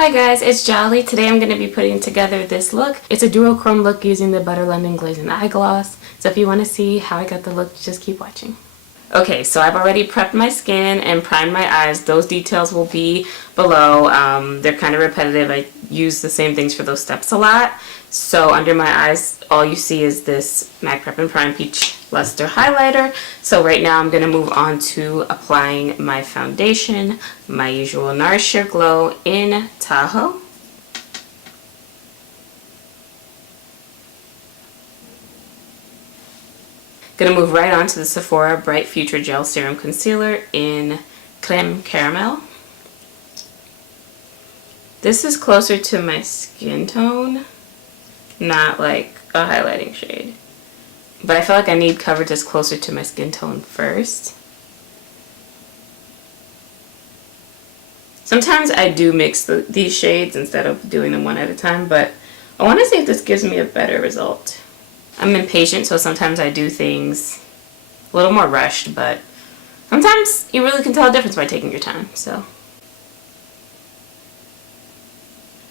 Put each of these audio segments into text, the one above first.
Hi guys, it's Jolly. Today I'm going to be putting together this look. It's a duochrome look using the Butter London Glazen eye gloss. So if you want to see how I got the look, just keep watching. Okay, so I've already prepped my skin and primed my eyes. Those details will be below. They're kind of repetitive. I use the same things for those steps a lot. So under my eyes, all you see is this MAC Prep and Prime Peach Luster highlighter. So right now I'm going to move on to applying my foundation, my usual Mercier Glow in Tahoe. Gonna move right on to the Sephora Bright Future Gel Serum Concealer in Creme Caramel. This is closer to my skin tone, not like a highlighting shade. But I feel like I need coverage that's closer to my skin tone first. Sometimes I do mix these shades instead of doing them one at a time, but I want to see if this gives me a better result. I'm impatient, so sometimes I do things a little more rushed, but sometimes you really can tell a difference by taking your time, so.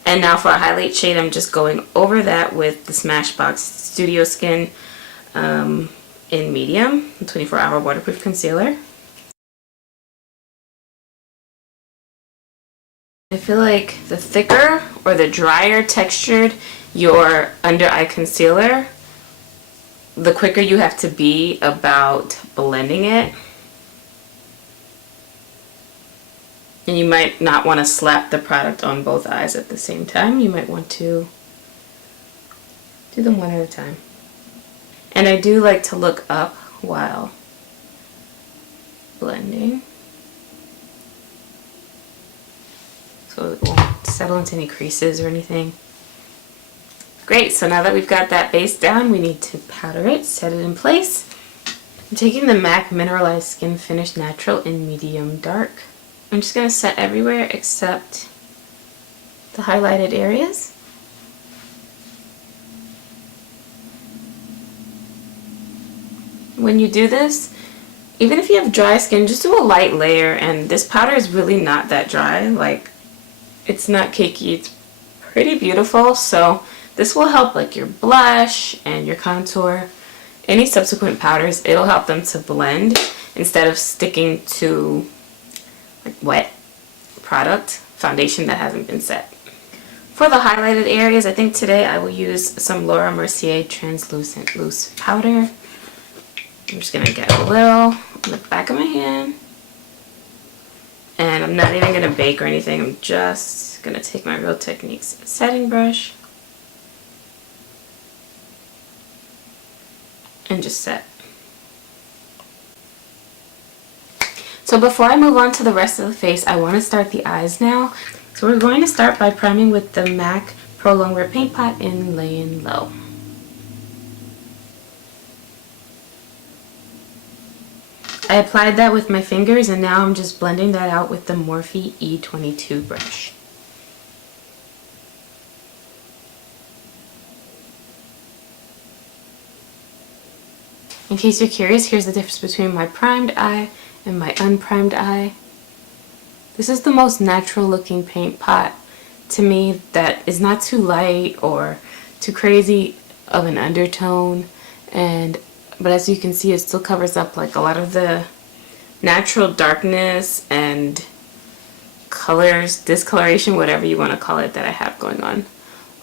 And now for a highlight shade, I'm just going over that with the Smashbox Studio Skin in medium, 24-hour waterproof concealer. I feel like the thicker or the drier textured your under eye concealer, the quicker you have to be about blending it. And you might not want to slap the product on both eyes at the same time. You might want to do them one at a time. And I do like to look up while blending, so it won't settle into any creases or anything. Great, so now that we've got that base down, we need to powder it, set it in place. I'm taking the MAC Mineralized Skin Finish Natural in medium dark. I'm just going to set everywhere except the highlighted areas. When you do this, even if you have dry skin, just do a light layer, and this powder is really not that dry. Like, it's not cakey, it's pretty beautiful, so this will help like your blush and your contour. Any subsequent powders, it'll help them to blend instead of sticking to like wet product, foundation that hasn't been set. For the highlighted areas, I think today I will use some Laura Mercier Translucent Loose Powder. I'm just going to get a little on the back of my hand. And I'm not even going to bake or anything. I'm just going to take my Real Techniques setting brush and just set. So before I move on to the rest of the face, I want to start the eyes now. So we're going to start by priming with the MAC Pro Longwear Paint Pot in Layin Low. I applied that with my fingers, and now I'm just blending that out with the Morphe E22 brush. In case you're curious, here's the difference between my primed eye and my unprimed eye. This is the most natural looking paint pot to me that is not too light or too crazy of an undertone, but as you can see, it still covers up like a lot of the natural darkness and colors, discoloration, whatever you want to call it, that I have going on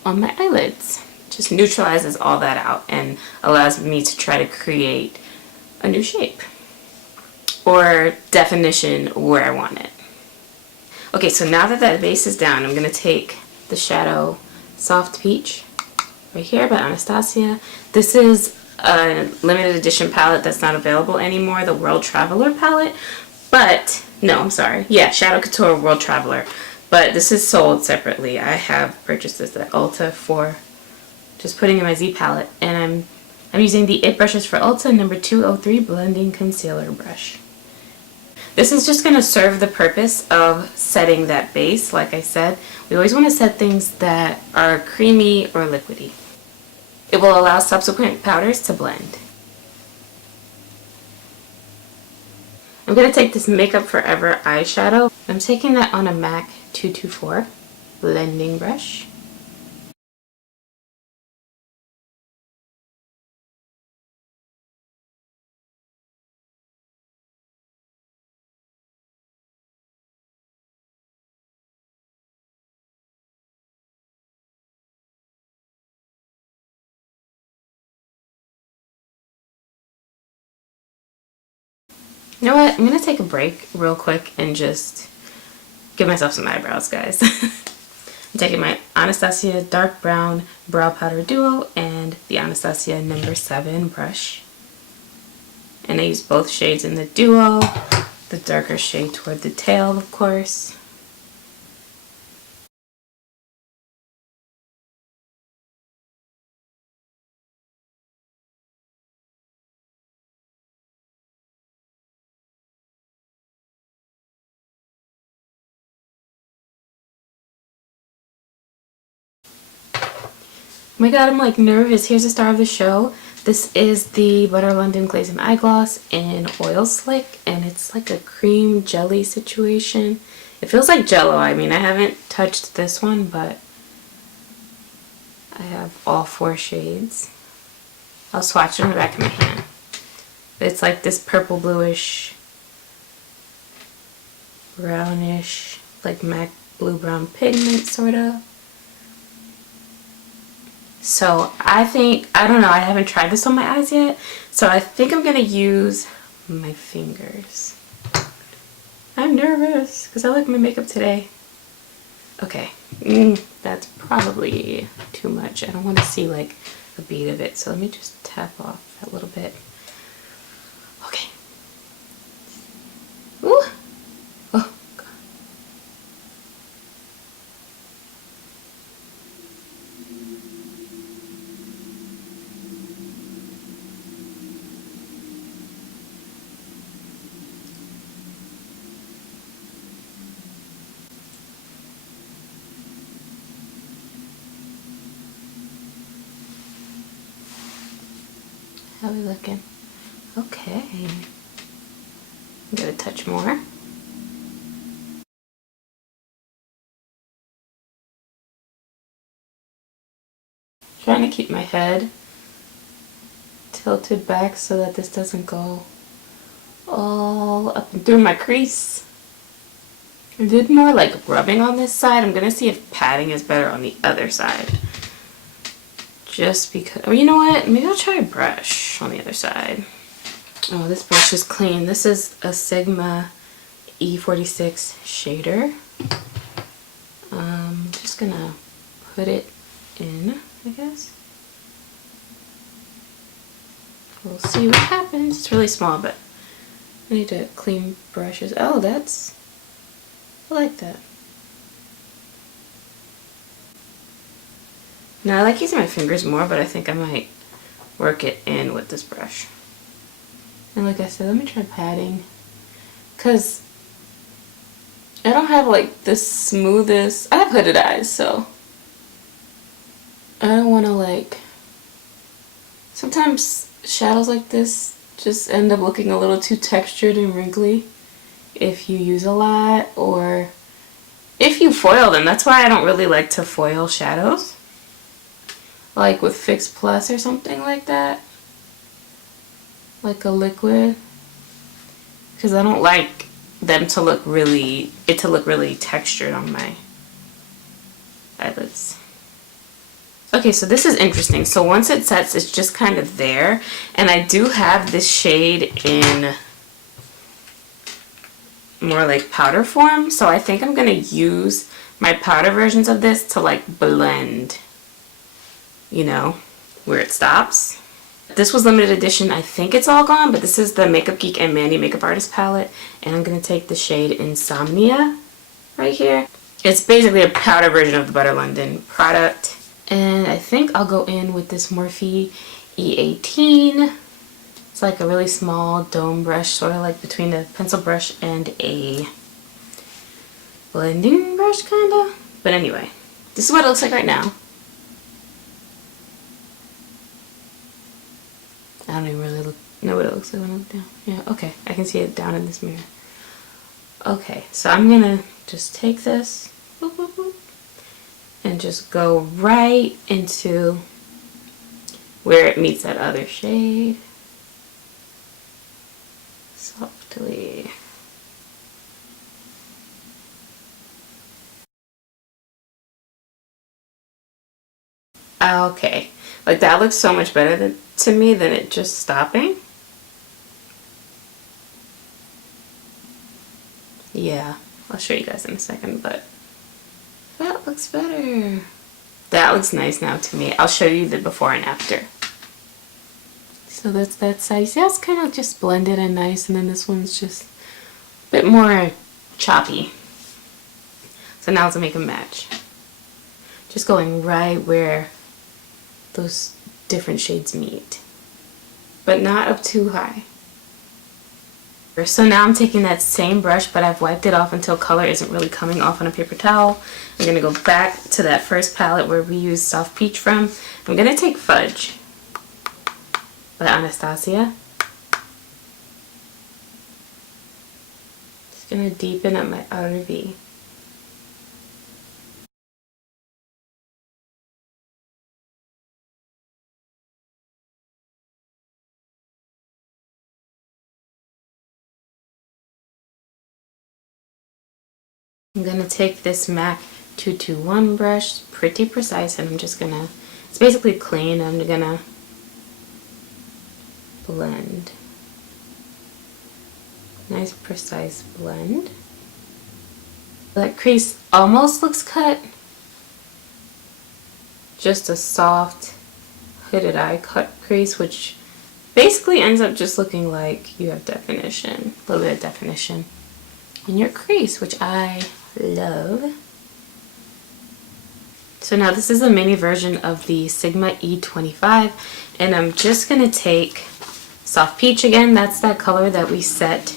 my eyelids. Just neutralizes all that out and allows me to try to create a new shape or definition where I want it. Okay, so now that that base is down, I'm going to take the shadow Soft Peach right here by Anastasia. This is a limited edition palette that's not available anymore, the World Traveler palette, but no, I'm sorry, yeah, Shadow Couture World Traveler, but this is sold separately. I have purchased this at Ulta for just putting in my Z palette, and I'm using the It Brushes for Ulta number 203 blending concealer brush. This is just going to serve the purpose of setting that base. Like I said, we always want to set things that are creamy or liquidy. It will allow subsequent powders to blend. I'm going to take this Makeup Forever eyeshadow. I'm taking that on a MAC 224 blending brush. You know what? I'm gonna take a break real quick and just give myself some eyebrows, guys. I'm taking my Anastasia Dark Brown Brow Powder Duo and the Anastasia No. 7 brush. And I use both shades in the duo, the darker shade toward the tail, of course. Oh my god, I'm like nervous. Here's the star of the show. This is the Butter London Glazen Eye Gloss in Oil Slick, and it's like a cream jelly situation. It feels like Jello. I mean, I haven't touched this one, but I have all 4 shades. I'll swatch it on the back of my hand. It's like this purple bluish, brownish, like MAC blue brown pigment sort of. So I think, I don't know, I haven't tried this on my eyes yet, so I think I'm gonna use my fingers. I'm nervous because I like my makeup today. Okay, that's probably too much. I don't want to see like a bead of it, so let me just tap off that little bit. Okay. Ooh. Oh, God. How are we looking? Okay. I'm gonna touch more. Trying to keep my head tilted back so that this doesn't go all up and through my crease. I did more like rubbing on this side. I'm gonna see if patting is better on the other side. Just because, oh, you know what? Maybe I'll try a brush on the other side. Oh, this brush is clean. This is a Sigma E46 shader. Just gonna put it in, I guess. We'll see what happens. It's really small, but I need to clean brushes. Oh, I like that. Now I like using my fingers more, but I think I might work it in with this brush. And like I said, let me try patting, because I don't have like the smoothest, I have hooded eyes, so I don't want to like, sometimes shadows like this just end up looking a little too textured and wrinkly if you use a lot or if you foil them. That's why I don't really like to foil shadows, like with Fix Plus or something like that, like a liquid, because I don't like them to look really, textured on my eyelids. Okay, so this is interesting. So once it sets, it's just kind of there, and I do have this shade in more like powder form, so I think I'm gonna use my powder versions of this to like blend, you know, where it stops. This was limited edition. I think it's all gone, but this is the Makeup Geek and Manny Makeup Artist palette, and I'm going to take the shade Insomnia right here. It's basically a powder version of the Butter London product, and I think I'll go in with this Morphe E18. It's like a really small dome brush, sort of like between a pencil brush and a blending brush, kind of. But anyway, this is what it looks like right now. I don't even really know what it looks like when I look down. Yeah, okay, I can see it down in this mirror. Okay, so I'm gonna just take this, boop, boop, boop, and just go right into where it meets that other shade. Softly. Okay, like that looks so much better to me than it just stopping. Yeah, I'll show you guys in a second, but that looks better. That looks nice now to me. I'll show you the before and after. So that's that side. See how it's kind of just blended and nice, and then this one's just a bit more choppy. So now to make a match. Just going right where those different shades meet, but not up too high. So now I'm taking that same brush, but I've wiped it off until color isn't really coming off on a paper towel. I'm going to go back to that first palette where we used Soft Peach from. I'm going to take Fudge by Anastasia. Just going to deepen up my outer V. I'm going to take this MAC 221 brush, pretty precise, and I'm just going to, it's basically clean, I'm going to blend. Nice precise blend. That crease almost looks cut. Just a soft hooded eye cut crease, which basically ends up just looking like you have definition, a little bit of definition in your crease, which I love. So now this is a mini version of the Sigma E25, and I'm just gonna take Soft Peach again. That's that color that we set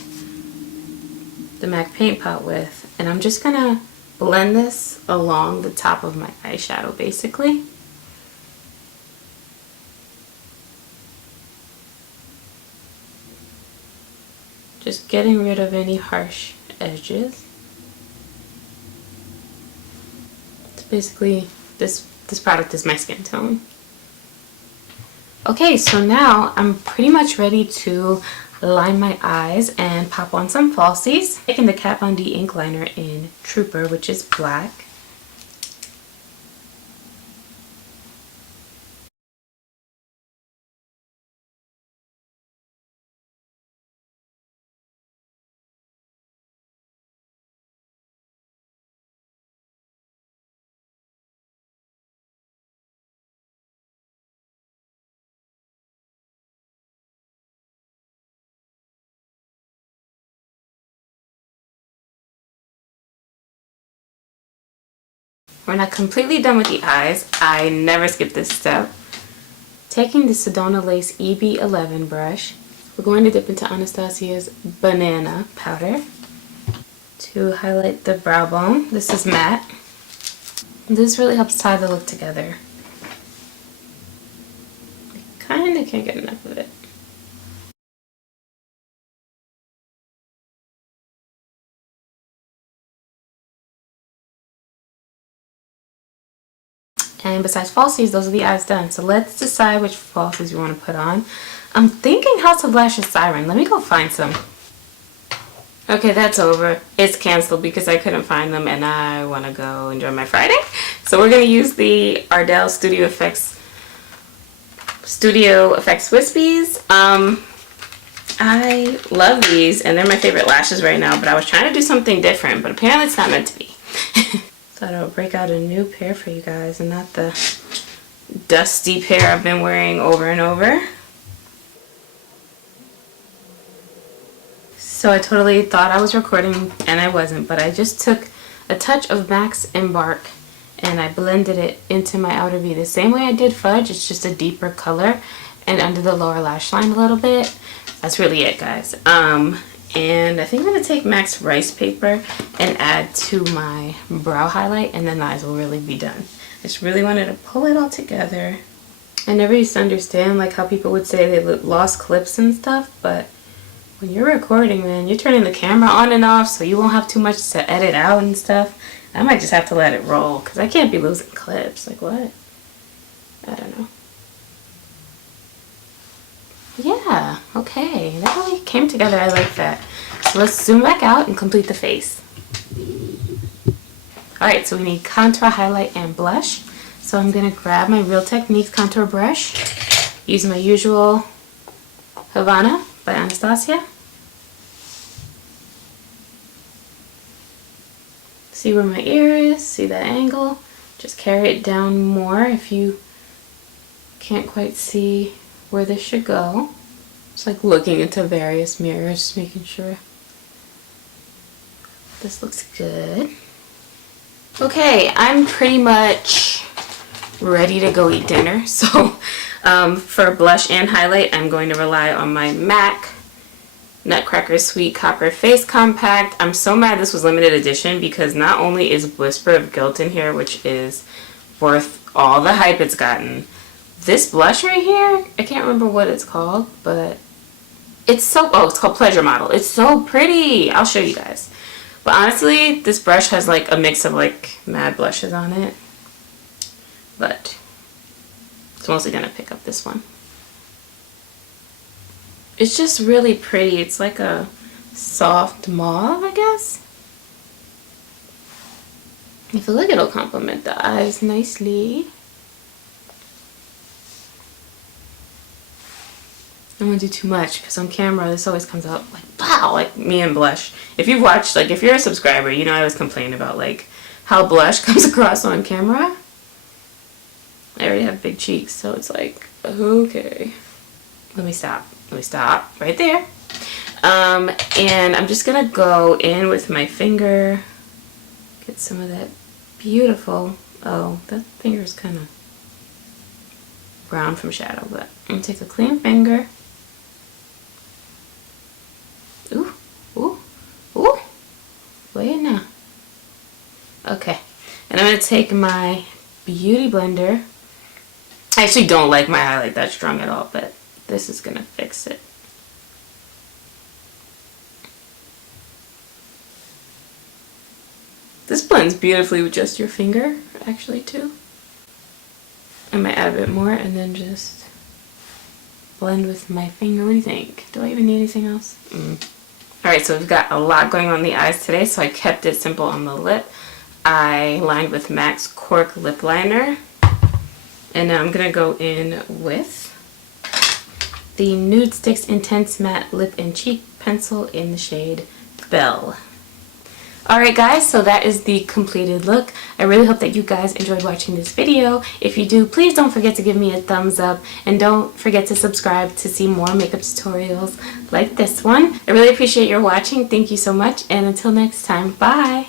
the MAC paint pot with, and I'm just gonna blend this along the top of my eyeshadow basically. Just getting rid of any harsh edges. It's basically, this product is my skin tone. Okay, so now I'm pretty much ready to line my eyes and pop on some falsies. Taking the Kat Von D ink liner in Trooper, which is black. We're not completely done with the eyes. I never skip this step. Taking the Sedona Lace EB11 brush, we're going to dip into Anastasia's Banana powder to highlight the brow bone. This is matte. This really helps tie the look together. I kind of can't get enough of it. And besides falsies, those are the eyes done. So let's decide which falsies we want to put on. I'm thinking House of Lashes Siren. Let me go find some. Okay, that's over. It's canceled because I couldn't find them and I want to go enjoy my Friday. So we're going to use the Ardell Studio Effects Wispies. I love these and they're my favorite lashes right now, but I was trying to do something different, but apparently it's not meant to be. Thought I would break out a new pair for you guys and not the dusty pair I've been wearing over and over. So I totally thought I was recording and I wasn't, but I just took a touch of MAC's Embark and I blended it into my outer V the same way I did Fudge. It's just a deeper color and under the lower lash line a little bit. That's really it, guys. And I think I'm going to take MAC's Ricepaper and add to my brow highlight, and then the eyes will really be done. I just really wanted to pull it all together. I never used to understand like how people would say they lost clips and stuff, but when you're recording, man, you're turning the camera on and off so you won't have too much to edit out and stuff. I might just have to let it roll because I can't be losing clips. Like what? I don't know. Yeah, okay. That really came together. I like that. So let's zoom back out and complete the face. Alright, so we need contour, highlight, and blush. So I'm going to grab my Real Techniques contour brush. Use my usual Havana by Anastasia. See where my ear is, see that angle. Just carry it down more if you can't quite see where this should go. Just like looking into various mirrors, just making sure this looks good. Okay, I'm pretty much ready to go eat dinner. So for blush and highlight, I'm going to rely on my MAC Nutcracker Sweet Copper Face Compact. I'm so mad this was limited edition because not only is Whisper of Guilt in here, which is worth all the hype it's gotten, this blush right here, I can't remember what it's called, but it's so, oh, it's called Pleasure Model. It's so pretty. I'll show you guys. But honestly, this brush has like a mix of like mad blushes on it. But it's mostly gonna pick up this one. It's just really pretty. It's like a soft mauve, I guess. I feel like it'll complement the eyes nicely. I don't want to do too much because on camera this always comes out like wow, like me and blush. If you've watched, like if you're a subscriber, you know I always complain about like how blush comes across on camera. I already have big cheeks, so it's like, okay. Let me stop right there. And I'm just gonna go in with my finger, get some of that beautiful, oh, that finger is kind of brown from shadow, but I'm gonna take a clean finger. Ooh, ooh, ooh, way in now. Okay, and I'm gonna take my beauty blender. I actually don't like my highlight that strong at all, but this is gonna fix it. This blends beautifully with just your finger, actually, too. I might add a bit more and then just blend with my finger. What do you think? Do I even need anything else? Alright, so we've got a lot going on the eyes today, so I kept it simple on the lip. I lined with MAC's Cork Lip Liner. And now I'm going to go in with the Nudestix Intense Matte Lip and Cheek Pencil in the shade Belle. Alright guys, so that is the completed look. I really hope that you guys enjoyed watching this video. If you do, please don't forget to give me a thumbs up and don't forget to subscribe to see more makeup tutorials like this one. I really appreciate your watching. Thank you so much, and until next time, bye!